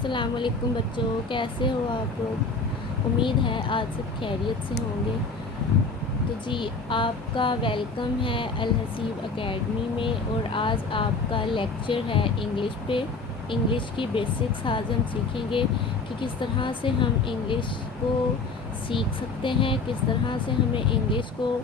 السلام علیکم بچوں، کیسے ہو آپ لوگ؟ امید ہے آج سب خیریت سے ہوں گے۔ تو جی، آپ کا ویلکم ہے الحسیب اکیڈمی میں، اور آج آپ کا لیکچر ہے انگلش پہ۔ انگلش کی بیسکس آج ہم سیکھیں گے کہ کس طرح سے ہم انگلش کو سیکھ سکتے ہیں، کس طرح سے ہمیں انگلش کو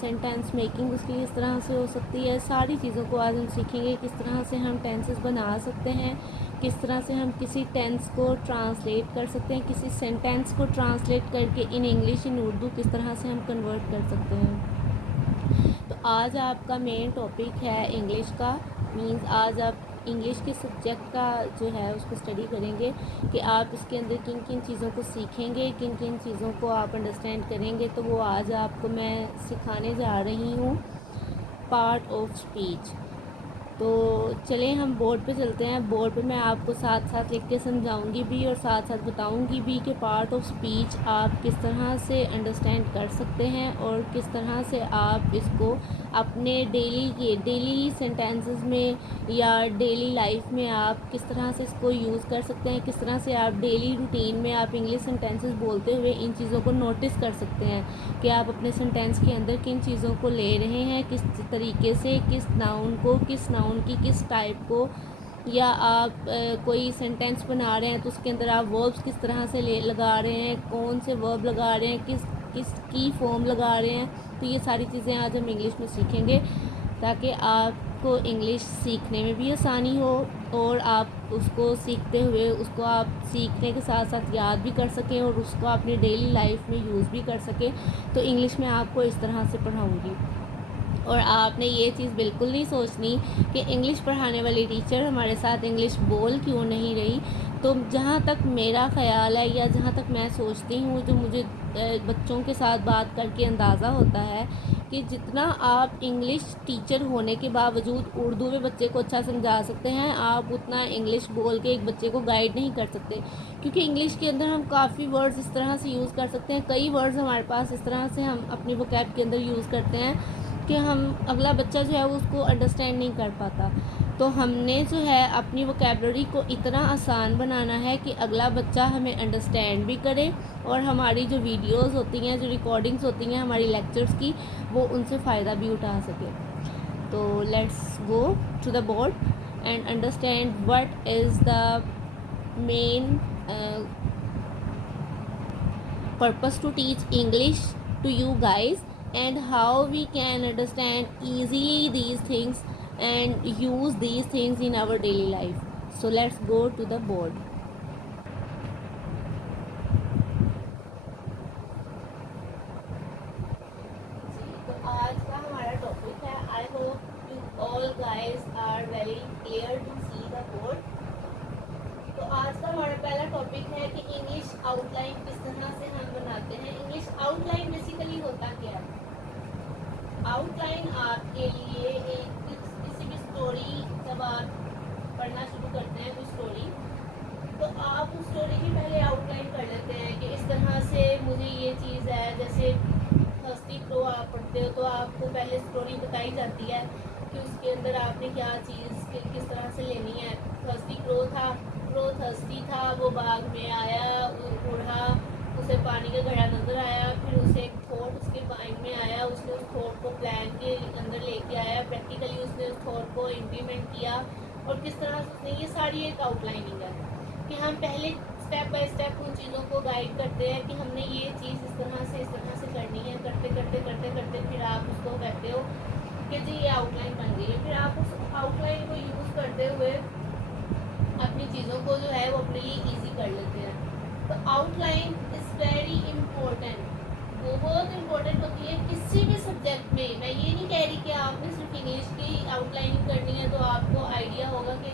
سینٹینس میکنگ اس کی کس طرح سے ہو سکتی ہے۔ ساری چیزوں کو آج ہم سیکھیں گے، کس طرح سے ہم ٹینسز بنا سکتے ہیں، کس طرح سے ہم کسی ٹینس کو ٹرانسلیٹ کر سکتے ہیں، کسی سینٹینس کو ٹرانسلیٹ کر کے ان انگلش ان اردو کس طرح سے ہم کنورٹ کر سکتے ہیں۔ تو آج آپ کا مین ٹاپک ہے انگلش کا، مینز آج آپ انگلش کے سبجیکٹ کا جو ہے اس کو اسٹڈی کریں گے کہ آپ اس کے اندر کن کن چیزوں کو سیکھیں گے، کن کن چیزوں کو آپ انڈرسٹینڈ کریں گے۔ تو وہ آج آپ کو میں سکھانے جا رہی ہوں پارٹ آف اسپیچ۔ تو چلیں ہم بورڈ پہ چلتے ہیں۔ بورڈ پہ میں آپ کو ساتھ ساتھ لکھ کے سمجھاؤں گی بھی اور ساتھ ساتھ بتاؤں گی بھی کہ پارٹ آف اسپیچ آپ کس طرح سے انڈرسٹینڈ کر سکتے ہیں اور کس طرح سے آپ اس کو اپنے ڈیلی سینٹینسز میں یا ڈیلی لائف میں آپ کس طرح سے اس کو یوز کر سکتے ہیں، کس طرح سے آپ ڈیلی روٹین میں آپ انگلش سینٹینسز بولتے ہوئے ان چیزوں کو نوٹس کر سکتے ہیں کہ آپ اپنے سینٹینس کے اندر کن چیزوں کو لے رہے ہیں، کس طریقے سے، کس ناؤن کو، کس ناؤن کی کس ٹائپ کو، یا آپ کوئی سینٹینس بنا رہے ہیں تو اس کے اندر آپ وربس کس طرح سے لگا رہے ہیں، کون سے ورب لگا رہے ہیں، کس کی فارم لگا رہے ہیں۔ تو یہ ساری چیزیں آج ہم انگلش میں سیکھیں گے تاکہ آپ کو انگلش سیکھنے میں بھی آسانی ہو اور آپ اس کو سیکھتے ہوئے اس کو آپ سیکھنے کے ساتھ ساتھ یاد بھی کر سکیں اور اس کو اپنی ڈیلی لائف میں یوز بھی کر سکیں۔ تو انگلش میں آپ کو اس طرح سے پڑھاؤں گی، اور آپ نے یہ چیز بالکل نہیں سوچنی کہ انگلش پڑھانے والی ٹیچر ہمارے ساتھ انگلش بول کیوں نہیں رہی۔ تو جہاں تک میرا خیال ہے یا جہاں تک میں سوچتی ہوں، جو مجھے بچوں کے ساتھ بات کر کے اندازہ ہوتا ہے کہ جتنا آپ انگلش ٹیچر ہونے کے باوجود اردو میں بچے کو اچھا سمجھا سکتے ہیں، آپ اتنا انگلش بول کے ایک بچے کو گائیڈ نہیں کر سکتے، کیونکہ انگلش کے اندر ہم کافی ورڈز اس طرح سے یوز کر سکتے ہیں، کئی ورڈز ہمارے پاس اس طرح سے ہم اپنی وکیب کے اندر یوز کرتے ہیں کہ اگلا بچہ جو ہے وہ اس کو انڈرسٹینڈ نہیں کر پاتا۔ تو ہم نے جو ہے اپنی وکیبلری کو اتنا آسان بنانا ہے کہ اگلا بچہ ہمیں انڈرسٹینڈ بھی کرے اور ہماری جو ویڈیوز ہوتی ہیں، جو ریکارڈنگز ہوتی ہیں ہماری لیکچرز کی، وہ ان سے فائدہ بھی اٹھا سکے۔ تو let's go to the board and understand what is the main purpose to teach English to you guys, and how we can understand easily these things and use these things in our daily life. So let's go to the board. تو آج کا ہمارا topic ہے، I hope you all guys are very clear to see the board. تو آج کا ہمارا پہلا ٹاپک ہے کہ انگلش آؤٹ لائن کس طرح سے ہم بناتے ہیں۔ انگلش آؤٹ لائن بیسیکلی ہوتا کیا ہے؟ آؤٹ لائن آپ کے لیے ایک کسی بھی اسٹوری، جب آپ پڑھنا شروع کرتے ہیں کوئی اسٹوری، تو آپ اس اسٹوری کی پہلے آؤٹ لائن کر لیتے ہیں کہ اس طرح سے مجھے یہ چیز ہے۔ جیسے تھرسٹی پرو آپ پڑھتے ہو تو آپ کو پہلے اسٹوری بتائی جاتی ہے کہ اس کے اندر آپ نے کیا چیز کس طرح سے لینی ہے۔ تھرسٹی پرو تھرسٹی تھا، وہ باغ میں آیا، اڑا، اسے پانی کا گھڑا نظر آیا، پھر اسے ایک تھاٹ اس کے مائنڈ میں آیا، اس نے اس تھاٹ کو پلان کے اندر لے کے آیا، پریکٹیکلی اس نے اس تھاٹ کو امپلیمنٹ کیا، اور کس طرح سے اس نے، یہ ساری ایک آؤٹ لائننگ ہے کہ ہم پہلے اسٹیپ بائی اسٹیپ ان چیزوں کو گائیڈ کرتے ہیں کہ ہم نے یہ چیز اس طرح سے کرنی ہے، کرتے پھر آپ اس کو کہتے ہو کہ جی یہ آؤٹ لائن بن گئی ہے۔ پھر آپ اس آؤٹ لائن کو یوز کرتے ہوئے اپنی چیزوں کو جو ہے وہ اپنے لیے ایزی کر لیتے ہیں۔ تو out line is very important, وہ بہت امپورٹنٹ ہوتی ہے کسی بھی سبجیکٹ میں۔ میں یہ نہیں کہہ رہی کہ آپ نے صرف انگلش کی آؤٹ لائننگ کرنی ہے تو آپ کو آئیڈیا ہوگا کہ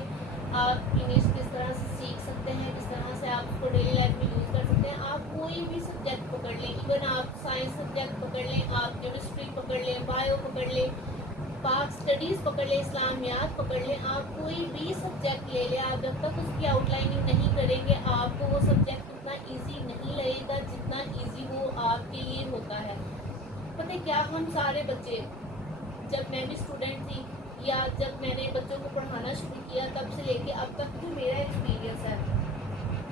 آپ انگلش کس طرح سے سیکھ سکتے ہیں، کس طرح سے آپ اس کو ڈیلی لائف میں یوز کر سکتے ہیں۔ آپ کوئی بھی سبجیکٹ پکڑ لیں، ایون آپ سائنس سبجیکٹ پکڑ لیں، آپ کیمسٹری پکڑ لیں، بایو پکڑ لیں، پاک اسٹڈیز پکڑ لیں، اسلامیات پکڑ لیں، آپ کوئی بھی سبجیکٹ لے لیں، آپ جب تک اس کی آؤٹ لائننگ نہیں کریں گے آپ کو وہ سبجیکٹ اتنا ایزی نہیں لگے گا جتنا ایزی وہ آپ کے لیے ہوتا ہے۔ پتہ کیا، ہم سارے بچے، جب میں بھی اسٹوڈنٹ تھی یا جب میں نے بچوں کو پڑھانا شروع کیا تب سے لے کے اب تک جو میرا ایکسپیرینس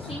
3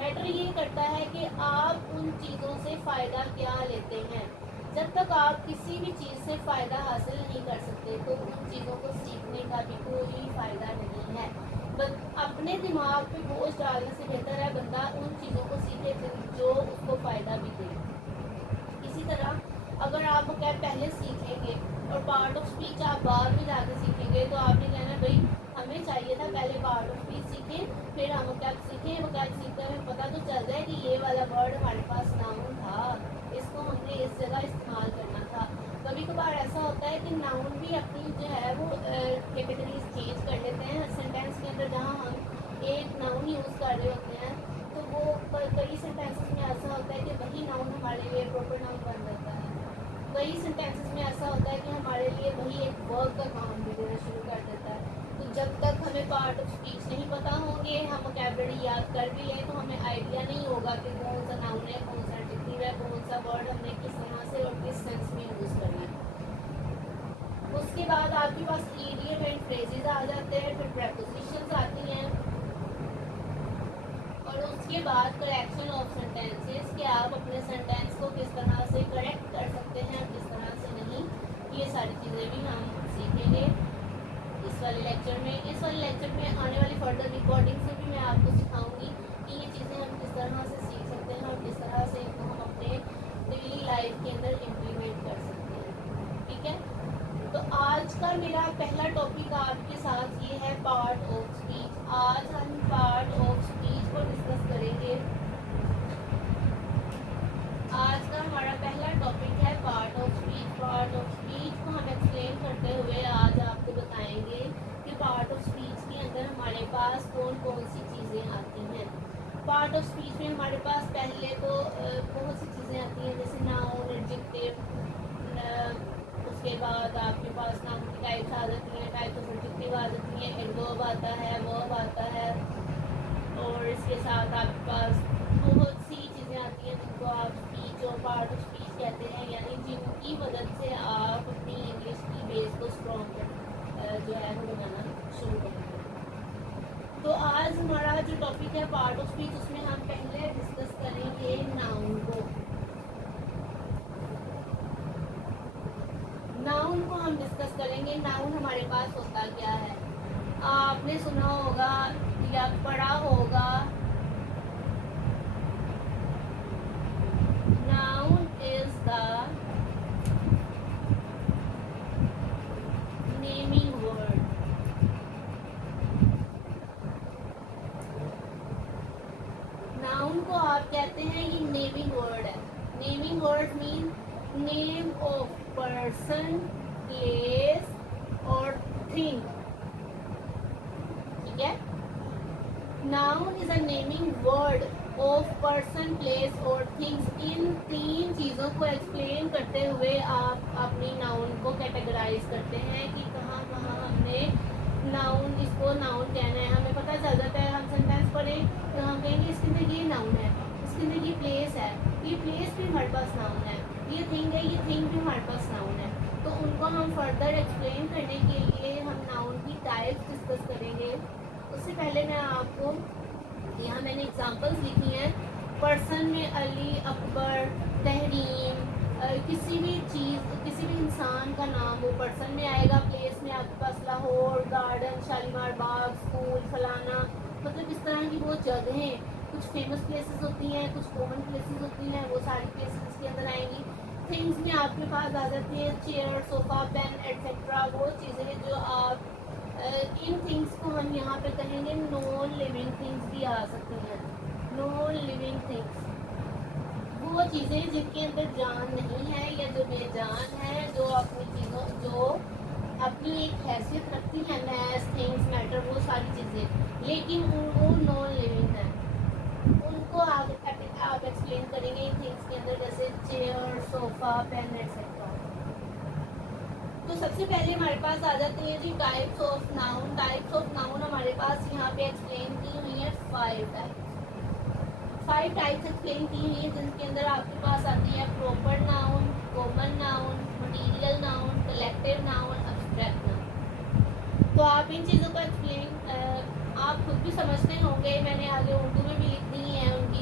میٹر یہ کرتا ہے کہ آپ ان چیزوں سے فائدہ کیا لیتے ہیں. جب تک آپ کسی بھی چیز سے فائدہ حاصل نہیں کر سکتے تو ان چیزوں کو سیکھنے کا بھی کوئی فائدہ نہیں ہے. اپنے دماغ پہ بوجھ ڈالنے سے بہتر ہے بندہ ان چیزوں کو سیکھے جو اس کو فائدہ بھی دے. اسی طرح اگر آپ وکیب پہلے سیکھ لیں گے اور پارٹ آف اسپیچ آپ بعد میں جا کے سیکھیں گے تو آپ نے کہنا بھائی ہمیں چاہیے تھا پہلے پارٹ آف اسپیچ سیکھیں پھر ہم وکیب سیکھیں. وکیب سیکھتے ہمیں پتہ تو چل جائے کہ یہ والا ورڈ ہمارے پاس ناؤن تھا, اس کو ہم نے اس جگہ استعمال کرنا تھا. کبھی کبھار ایسا ہوتا ہے کہ ناؤن بھی اپنی جو ہے وہ کیٹیگریز چینج کر لیتے ہیں سینٹینس کے اندر. جہاں ہم ایک ناؤن یوز کر رہے ہوتے ہیں تو وہ کئی سینٹینسز میں ایسا ہوتا ہے کہ وہی ناؤن ہمارے لیے پراپر ناؤن بن جاتا ہے. کئی سینٹینسز میں ایسا ہوتا ہے کہ ہمارے لیے وہی ایک ورب کا کام بھی دینا شروع کر دیتا ہے. تو جب تک ہمیں پارٹ آف اسپیچ نہیں پتہ ہوں گے, ہم وکیبلری یاد کر بھی لیں تو ہمیں آئیڈیا نہیں ہوگا کہ کون سا ناؤن ہے, کون سا ایڈجیکٹیو ہے, کون سا ورڈ ہم نے کس طرح سے اور کس سینس میں یوز کرنا ہے. اس کے بعد آپ کے پاس ایڈیم اینڈ فریزز آ جاتے ہیں, پھر پریپوزیشنز آتی ہیں, اور اس کے بعد کریکشن آف سینٹینسز کہ آپ اپنے سینٹینس کو کس طرح سے کریکٹ کر سکتے ہیں اور کس طرح سے نہیں. یہ ساری چیزیں بھی ہم سیکھیں گے اس والے لیکچر میں. اس والے لیکچر میں آنے والی فردر ریکارڈنگ سے بھی میں آپ کو سکھاؤں گی کہ یہ چیزیں ہم کس طرح سے سیکھ سکتے ہیں اور کس طرح سے ان کو ہم اپنے ڈیلی لائف کے اندر امپلیمنٹ کر سکتے ہیں. ٹھیک ہے, تو آج کا میرا پہلا ٹاپک آپ کے ساتھ یہ ہے پارٹ آف اسپیچ. آج ہم پارٹ آف اسپیچ کو ڈسکس کریں گے. آج کا ہمارا پہلا ٹاپک ہے part of speech. Part of speech کو ہم ایکسپلین کرتے ہوئے آج آپ کو بتائیں گے کہ پارٹ آف اسپیچ کے اندر ہمارے پاس کون کون سی چیزیں آتی ہیں. پارٹ آف اسپیچ میں ہمارے پاس پہلے تو بہت سی چیزیں آتی ہیں جیسے ناؤن, ایڈجیکٹیو, اس کے بعد آپ کے پاس ناؤن کی ٹائپس آ جاتی ہیں, ٹائپس آف ایڈجیکٹیو آ جاتی ہیں, ایڈورب آتا ہے, ورب آتا ہے, اور اس کے ساتھ آپ کے پاس بہت سی چیزیں آتی ہیں جن کو آپ اسپیچ اور پارٹ آف اسپیچ کہتے ہیں, یعنی جن کی مدد سے آپ اپنی انگلش کی بیس کو اسٹرانگ جو ہے وہ بنانا شروع کریں گے. تو آج ہمارا جو ٹاپک ہے پارٹ آف اسپیچ, اس میں ہم پہلے ڈسکس کریں گے ناؤن کو. ناؤن کو ہم ڈسکس کریں گے. ناؤن ہمارے پاس ہوتا کیا ہے؟ آپ نے سنا ہوگا یا پڑھا ہوگا noun is the naming word. noun کو آپ کہتے ہیں یہ نیمنگ ورڈ ہے. نیمنگ ورڈ مین نیم آف پرسن, پلیس اور تھنگ. ٹھیک ہے, noun is a naming word of person, place اور things. ان تین چیزوں کو ایکسپلین کرتے ہوئے آپ اپنی ناؤن کو کیٹیگرائز کرتے ہیں کہ کہاں کہاں ہم نے ناؤن, اس کو ناؤن کہنا ہے. ہمیں پتہ چل جاتا ہے, ہم سینٹینس پڑھیں تو ہم کہیں گے اس کے اندر یہ ناؤن ہے, اس کے اندر یہ پلیس ہے, یہ پلیس بھی ہمارے پاس ناؤن ہے, یہ تھنگ ہے, یہ تھنگ بھی ہمارے پاس ناؤن ہے. تو ان کو ہم فردر ایکسپلین کرنے کے لیے ہم ناؤن کی ٹائپس ڈسکس کریں گے. اس سے پہلے میں آپ کو یہاں میں نے اگزامپلس لکھی ہیں. پرسن میں علی, اکبر, تحریم, کسی بھی چیز, کسی بھی انسان کا نام وہ پرسن میں آئے گا. پلیس میں آپ کے پاس لاہور, گارڈن, شالیمار باغ, اسکول, فلانا, مطلب اس طرح کی وہ جگہیں. کچھ فیمس پلیسز ہوتی ہیں, کچھ کامن پلیسز ہوتی ہیں, وہ ساری پلیسز اس کے اندر آئیں گی. تھنگس میں آپ کے پاس آ جاتی ہیں چیئر, صوفہ, پین ایٹسیٹرا. وہ چیزیں جو آپ ان تھنگس کو ہم یہاں پہ کہیں گے نان لیونگ تھنگس بھی آ سکتی ہیں. نان لیونگ تھنگس وہ چیزیں جن کے اندر جان نہیں ہے یا جو بے جان ہے, جو اپنی چیزوں, جو اپنی ایک حیثیت رکھتی ہیں, میس, تھنگس, میٹر, وہ ساری چیزیں, لیکن وہ نان لیونگ ہیں. ان کو آپ ایکسپلین کریں گے ان تھنگس کے اندر, جیسے چیئر, صوفہ, پین ایٹسیٹرا. تو سب سے پہلے ہمارے پاس آ جاتے ہیں جی types of noun. Types of noun ہمارے پاس یہاں پہ ایکسپلین کی ہوئی ہیں 5 ٹائپس. 5 ٹائپس ایکسپلین کی ہوئی ہیں جن کے اندر آپ کے پاس آتی ہے proper noun, common noun, material noun, collective noun, abstract noun. تو آپ ان چیزوں کو ایکسپلین آپ خود بھی سمجھتے ہوں گے, میں نے آگے اردو میں بھی لکھ دی ہیں ان کی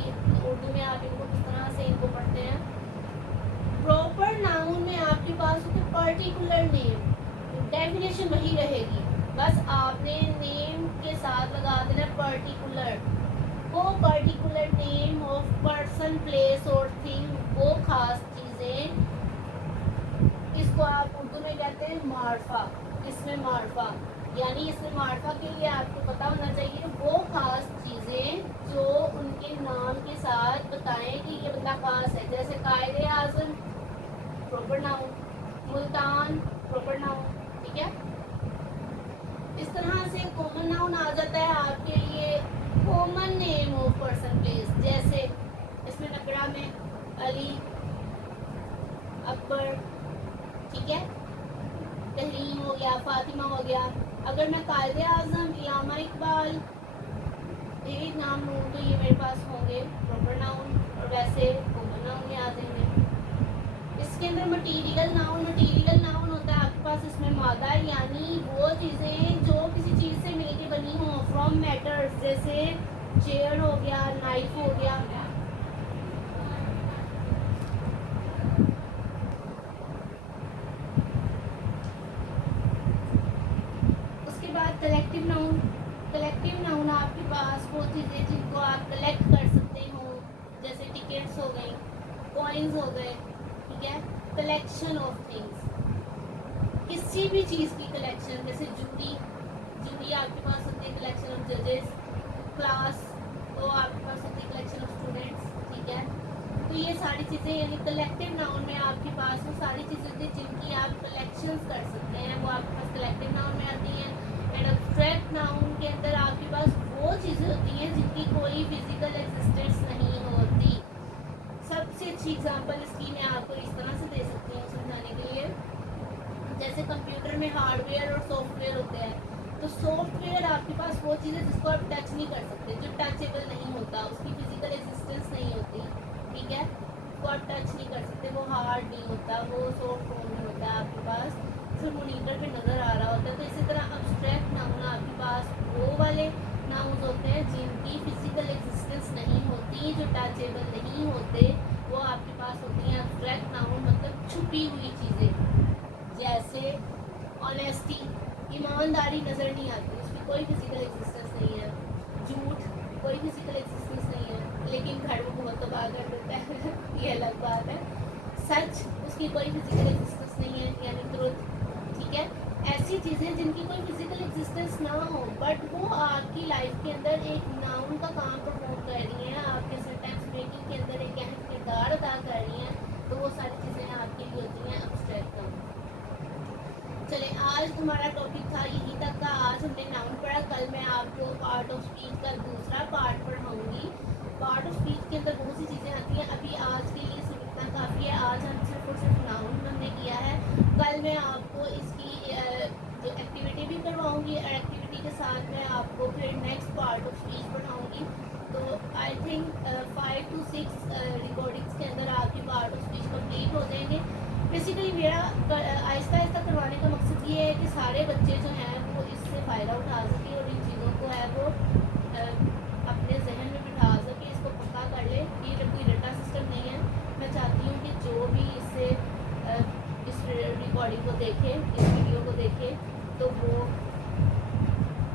پرٹیکولر نیم، ڈیفینیشن وہی رہے گی، بس آپ نے نیم کے ساتھ لگا دینا پرٹیکولر. وہ particular name of person place اور تھنگ، وہ خاص چیزیں، اس کو آپ اردو میں کہتے ہیں معرفہ. اس میں معرفہ یعنی اس میں معرفہ کے لیے آپ کو پتہ ہونا چاہیے وہ خاص چیزیں جو ان کے نام کے ساتھ بتائیں کہ یہ بندہ خاص ہے. جیسے Quaid Azam proper noun, Multan proper noun. ٹھیک ہے، اس طرح سے کامن ناؤن آ جاتا ہے آپ کے لیے common name of person place. جیسے اس میں نکڑا میں علی، اکبر، ٹھیک ہے، تحریم ہو گیا، فاطمہ ہو گیا. اگر میں قائد اعظم، علامہ اقبال یہ نام لوں تو یہ میرے پاس ہوں گے پراپر ناؤن، اور ویسے کامن ناؤن میں آ جائیں گے. اس کے اندر مٹیریل ناؤن ہوتا ہے آپ کے پاس اس میں مادہ، یعنی وہ چیزیں جو کسی چیز سے مل کے بنی ہوں، فرام میٹرز، جیسے چیئر ہو گیا، نائف ہو گیا. اس کے بعد کلیکٹیو ناؤن آپ کے پاس وہ چیزیں جن کو آپ کلیکٹ کر سکتے ہو، جیسے ٹکٹس ہو گئی، کوائنز ہو گئے. ٹھیک ہے، کلیکشن آف تھنگس، کسی بھی چیز کی کلیکشن. جیسے جوری آپ کے پاس ہوتی ہے کلیکشن آف ججز، کلاس تو آپ کے پاس ہوتی ہے کلیکشن آف اسٹوڈنٹس. ٹھیک ہے، تو یہ ساری چیزیں یعنی کلیکٹیو ناؤن میں آپ کے پاس وہ ساری چیزیں ہوتی ہیں جن کی آپ کلیکشنز کر سکتے ہیں، وہ آپ کے پاس کلیکٹیو ناؤن میں آتی ہیں. اینڈ ابسٹریکٹ ناؤن کے اندر آپ کے پاس وہ چیزیں ہوتی ہیں جن کی کوئی فزیکل ایگزسٹنس نہیں ہوتی. سب سے اچھی اگزامپل اس کی میں آپ کو اس طرح سے دے سکتی ہوں سمجھانے کے لیے. جیسے کمپیوٹر میں ہارڈ ویئر اور سافٹ ویئر ہوتے ہیں، تو سافٹ ویئر آپ کے پاس وہ چیز ہے جس کو آپ ٹچ نہیں کر سکتے، جو ٹچیبل نہیں ہوتا، اس کی فزیکل ایگزسٹنس نہیں ہوتی. ٹھیک ہے، اس کو آپ ٹچ نہیں کر سکتے، وہ ہارڈ نہیں ہوتا، وہ سافٹ فارم میں ہوتا ہے آپ کے پاس، صرف مانیٹر پہ نظر آ رہا ہوتا ہے. تو اسی طرح ابسٹریکٹ ناؤن آپ کے پاس وہ والے ناؤنز ہوتے ہیں جن کی فزیکل ایگزسٹنس نہیں ہوتی، جو ٹچیبل نہیں ہوتے، وہ آپ کے پاس ہوتی ہیں ابسٹریکٹ ناؤن، مطلب چھپی ہوئی چیزیں. جیسے آنیسٹی، ایمانداری نظر نہیں آتی، اس کی کوئی فزیکل ایگزسٹنس نہیں ہے. جھوٹ، کوئی فزیکل ایگزسٹنس نہیں ہے لیکن گھر کو بہت تباہ کر دیتا ہے یہ الگ بات ہے. سچ، اس کی کوئی فزیکل ایگزسٹنس نہیں ہے، یعنی ٹروتھ. ٹھیک ہے، ایسی چیزیں جن کی کوئی فزیکل ایگزسٹنس نہ ہو بٹ وہ آپ کی لائف کے اندر ایک ناؤن کا کام پرفارم کر رہی ہیں، آپ کے سینٹینس میکنگ کے اندر ایک اہم کردار ادا کر رہی ہیں، تو وہ ساری چیزیں آپ کے لیے ہوتی ہیں ابسٹریکٹ ناؤن. چلیں، آج ہمارا ٹاپک تھا یہی تک کا. آج ہم نے ناؤن پڑھا، کل میں آپ کو پارٹ آف اسپیچ کا دوسرا پارٹ پڑھاؤں گی. پارٹ آف اسپیچ کے اندر بہت سی چیزیں آتی ہیں، ابھی آج کے لیے صرف اتنا کافی ہے. آج ہم صرف اور صرف ناؤن ہم نے کیا ہے. کل میں آپ کو اس کی جو ایکٹیویٹی بھی کرواؤں گی، اور ایکٹیویٹی کے ساتھ میں آپ کو پھر نیکسٹ پارٹ آف اسپیچ پڑھاؤں گی. تو آئی تھنک 5 to 6 ریکارڈنگس کے اندر آپ کی پارٹ آف اسپیچ کمپلیٹ ہو جائیں گے. بیسیکلی میرا آہستہ آہستہ کروانے کا مقصد یہ ہے کہ سارے بچے جو ہیں وہ اس سے فائدہ اٹھا سکیں اور ان چیزوں کو ہے وہ اپنے ذہن میں بٹھا سکیں، اس کو پکا کر لے. یہ کوئی رٹا سسٹم نہیں ہے. میں چاہتی ہوں کہ جو بھی اس سے اس ریکارڈنگ کو دیکھے، اس ویڈیو کو دیکھے، تو وہ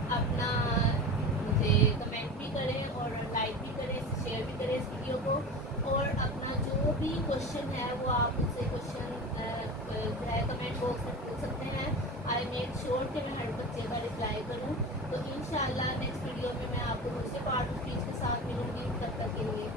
اپنا مجھے کمنٹ بھی کریں اور لائک بھی کریں، شیئر بھی کریں اس ویڈیو کو، اور اپنا جو بھی کوشچن ہے وہ آپ مجھ سے کوشچن جو ہے کمنٹ باکس میں پوچھ سکتے ہیں. آئی میک شیور کہ میں ہر بچے کا رپلائی کروں. تو انشاءاللہ نیکسٹ ویڈیو میں آپ کو دوسرے پارٹ آف اسپیچ کے ساتھ ملوں گی. تب تک کے لیے